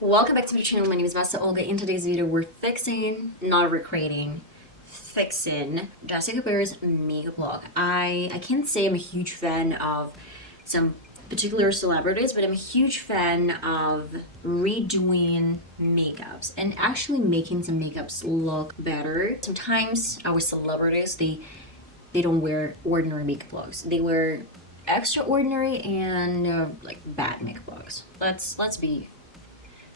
Welcome back to my channel. My name is VassaOlga. In today's video, we're fixing, not recreating, fixing Jessica Parer's makeup look. I can't say I'm a huge fan of some particular celebrities, but I'm a huge fan of redoing makeups and actually making some makeups look better. Sometimes our celebrities, they don't wear ordinary makeup looks. They wear extraordinary and like bad makeup looks. Let's be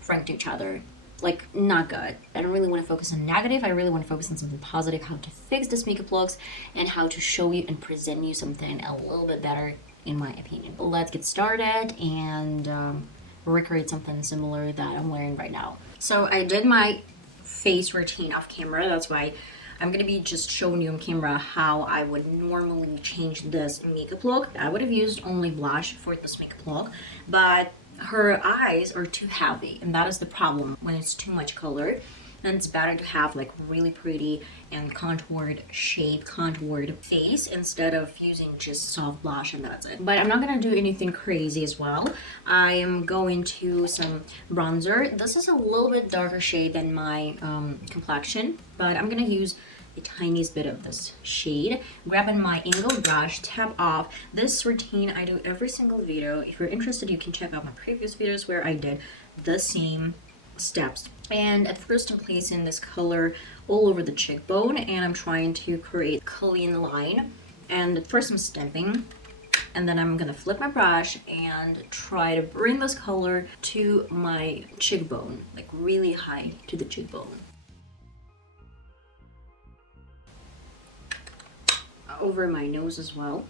frank to each other. Like, not good. I don't really want to focus on negative. I really want to focus on something positive, how to fix this makeup looks and how to show you and present you something a little bit better, in my opinion. But let's get started and recreate something similar that I'm wearing right now. So I did my face routine off camera. That's why I'm gonna be just showing you on camera how I would normally change this makeup look. I would have used only blush for this makeup look, but her eyes are too heavy, and that is the problem when it's too much color. Then it's better to have like really pretty and contoured shape, contoured face instead of using just soft blush and that's it. But I'm not gonna do anything crazy as well. I am going to some bronzer. This is a little bit darker shade than my complexion, but I'm gonna use the tiniest bit of this shade. Grabbing my angled brush, tap off. This routine I do every single video. If you're interested, you can check out my previous videos where I did the same steps. And at first I'm placing this color all over the cheekbone and I'm trying to create a clean line. And at first I'm stamping, and then I'm gonna flip my brush and try to bring this color to my cheekbone, like really high to the cheekbone. Over my nose as well.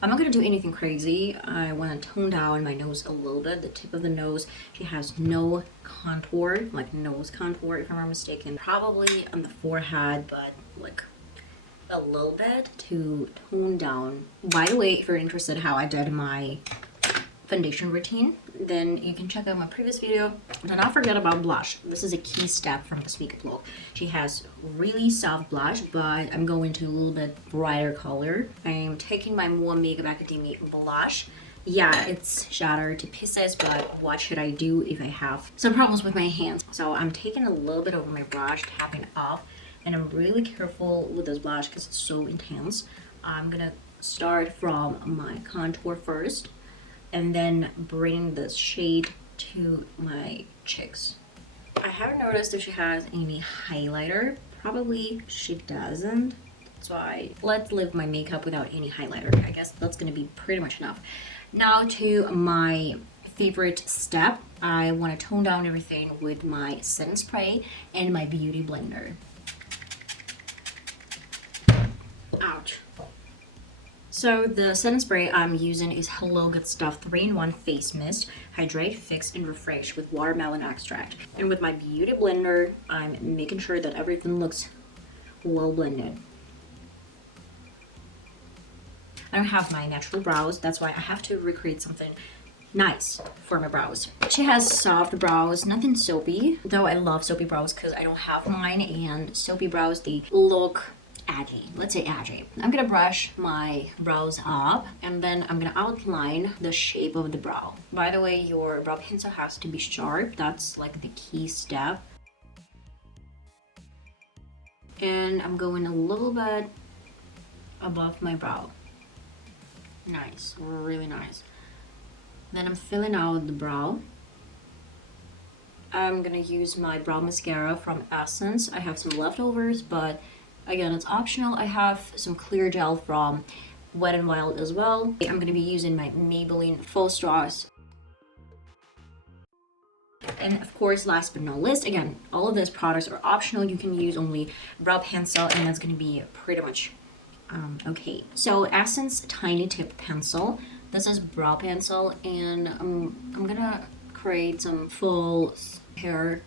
I'm not gonna do anything crazy. I want to tone down my nose a little bit. The tip of the nose, she has no contour, like nose contour if I'm not mistaken. Probably on the forehead, but like a little bit to tone down. By the way, if you're interested how I did my foundation routine, then you can check out my previous video. Do not forget about blush. This is a key step from this makeup look. She has really soft blush, but I'm going to a little bit brighter color. I'm taking my MUA MAKEUP ACADEMY blush. Yeah, it's shattered to pieces, but what should I do if I have some problems with my hands? So I'm taking a little bit over my brush, tapping it off, and I'm really careful with this blush because it's so intense. I'm gonna start from my contour first, and then bring this shade to my cheeks. I haven't noticed if she has any highlighter. Probably she doesn't. That's why let's leave my makeup without any highlighter. I guess that's gonna be pretty much enough. Now to my favorite step. I want to tone down everything with my setting spray and my beauty blender. Ouch. So the setting spray I'm using is Hello Good Stuff 3-in-1 Face Mist, Hydrate, Fix, and Refresh with watermelon extract. And with my beauty blender, I'm making sure that everything looks well blended. I don't have my natural brows, that's why I have to recreate something nice for my brows. She has soft brows, nothing soapy, though I love soapy brows because I don't have mine, and soapy brows, they look edgy. Let's say edgy. I'm gonna brush my brows up and then I'm gonna outline the shape of the brow. By the way, your brow pencil has to be sharp. That's like the key step. And I'm going a little bit above my brow. Nice, really nice. Then I'm filling out the brow. I'm gonna use my brow mascara from Essence. I have some leftovers, but again, it's optional. I have some clear gel from Wet n Wild as well. I'm going to be using my Maybelline Faux Straws. And of course, last but not least, again, all of these products are optional. You can use only brow pencil and that's going to be pretty much okay. So Essence Tiny Tip Pencil. This is brow pencil, and I'm going to create some full hair.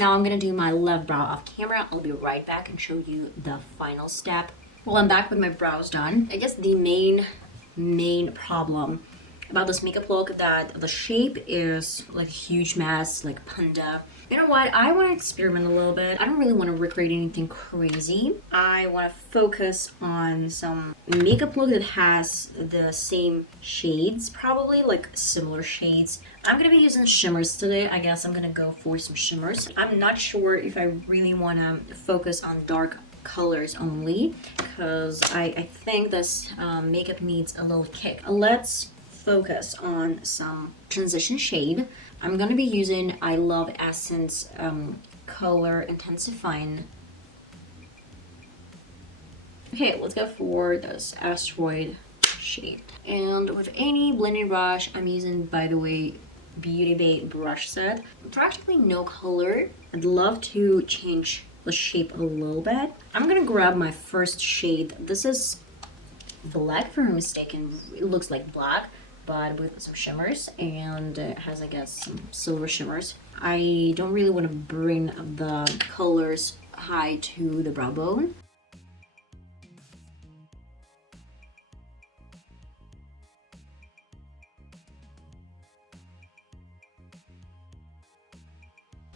Now I'm gonna do my left brow off camera. I'll be right back and show you the final step. Well, I'm back with my brows done. I guess the main problem about this makeup look that the shape is like a huge mess, like panda. You know what? I want to experiment a little bit. I don't really want to recreate anything crazy. I want to focus on some makeup look that has the same shades, probably like similar shades. I'm gonna be using shimmers today. I guess I'm gonna go for some shimmers. I'm not sure if I really want to focus on dark colors only, because I think this makeup needs a little kick. Let's focus on some transition shade. I'm gonna be using I Love Essence color intensifying. Okay, let's go for this asteroid shade. And with any blending brush, I'm using, by the way, Beauty Bay brush set. Practically no color. I'd love to change the shape a little bit. I'm gonna grab my first shade. This is black, if I'm mistaken. It looks like black, but with some shimmers, and it has, I guess, some silver shimmers. I don't really want to bring the colors high to the brow bone.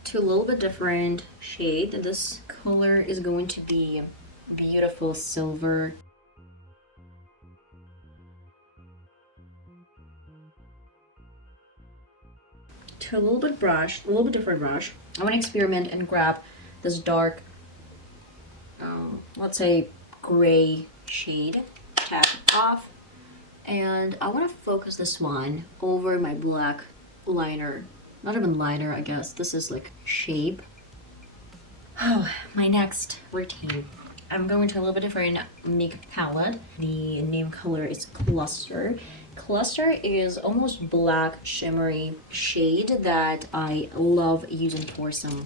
To a little bit different shade. This color is going to be beautiful silver. To a little bit different brush. I want to experiment and grab this dark, let's say gray shade, tap it off, and I want to focus this one over my black liner. Not even liner, I guess. This is like shape. Oh, my next routine. I'm going to a little bit different makeup palette. The name color is Cluster. Cluster is almost black shimmery shade that I love using for some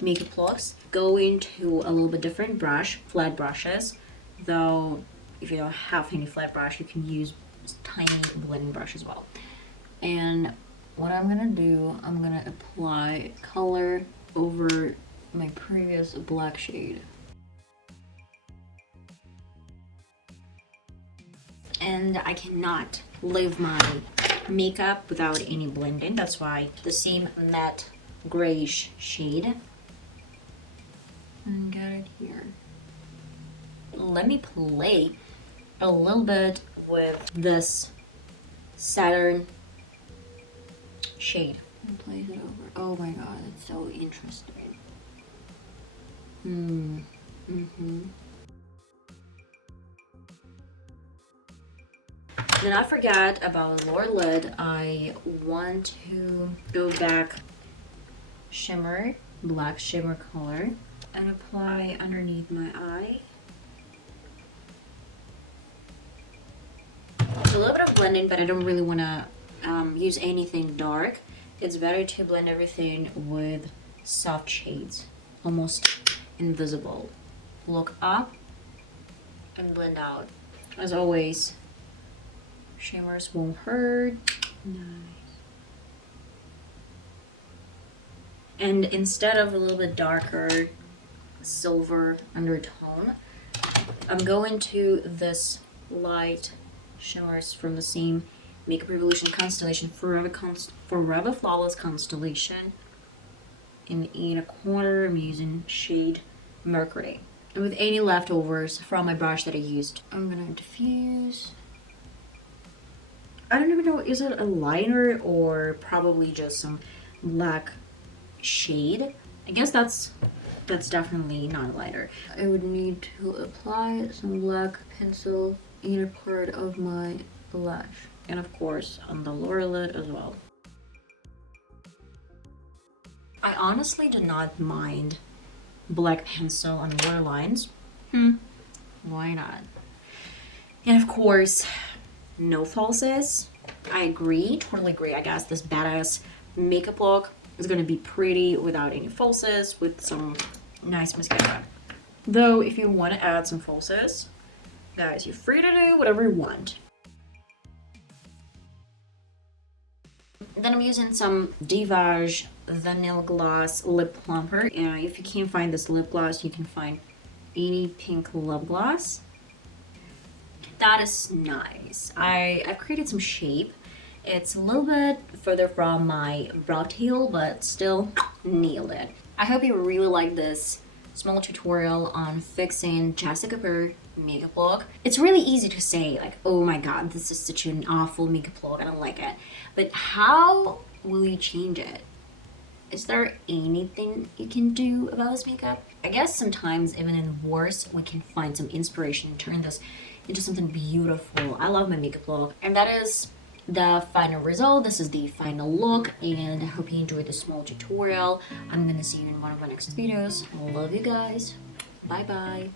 makeup looks. Go into a little bit different brush, flat brushes. Though if you don't have any flat brush, you can use tiny blending brush as well. And what I'm gonna do, I'm gonna apply color over my previous black shade. And I cannot leave my makeup without any blending. That's why the same matte grayish shade. And get it here. Let me play a little bit with this Saturn shade and place it over. Oh my god, it's so interesting. Then I forgot about the lower lid. I want to go back shimmer, black shimmer color, and apply underneath my eye. It's a little bit of blending, but I don't really want to use anything dark. It's better to blend everything with soft shades, almost invisible. Look up and blend out. As always, shimmers won't hurt. Nice. And instead of a little bit darker silver undertone, I'm going to this light shimmers from the same Makeup Revolution Constellation, Forever Flawless Constellation. In the inner corner, I'm using shade Mercury. And with any leftovers from my brush that I used, I'm gonna diffuse. I don't even know, is it a liner or probably just some black shade? I guess that's definitely not a liner. I would need to apply some black pencil inner part of my lash, and of course on the lower lid as well. I honestly do not mind black pencil on lower lines. Why not? And of course, no falsies. I agree, totally agree. I guess this badass makeup look is gonna be pretty without any falsies, with some nice mascara. Though if you want to add some falsies, guys, you're free to do whatever you want. Then I'm using some Divage Vanilla Gloss Lip Plumper. If you can't find this lip gloss, you can find any pink lip gloss. That is nice. I've created some shape, It's a little bit further from my brow tail, but still nailed it. I hope you really like this small tutorial on fixing Jessica Pare makeup look. It's really easy to say like, oh my god, this is such an awful makeup look, I don't like it. But how will you change it? Is there anything you can do about this makeup? I guess sometimes even in worse, we can find some inspiration and turn this into something beautiful. I love my makeup look, and that is the final result. This is the final look, and I hope you enjoyed this small tutorial. I'm gonna see you in one of my next videos. Love you guys. Bye bye.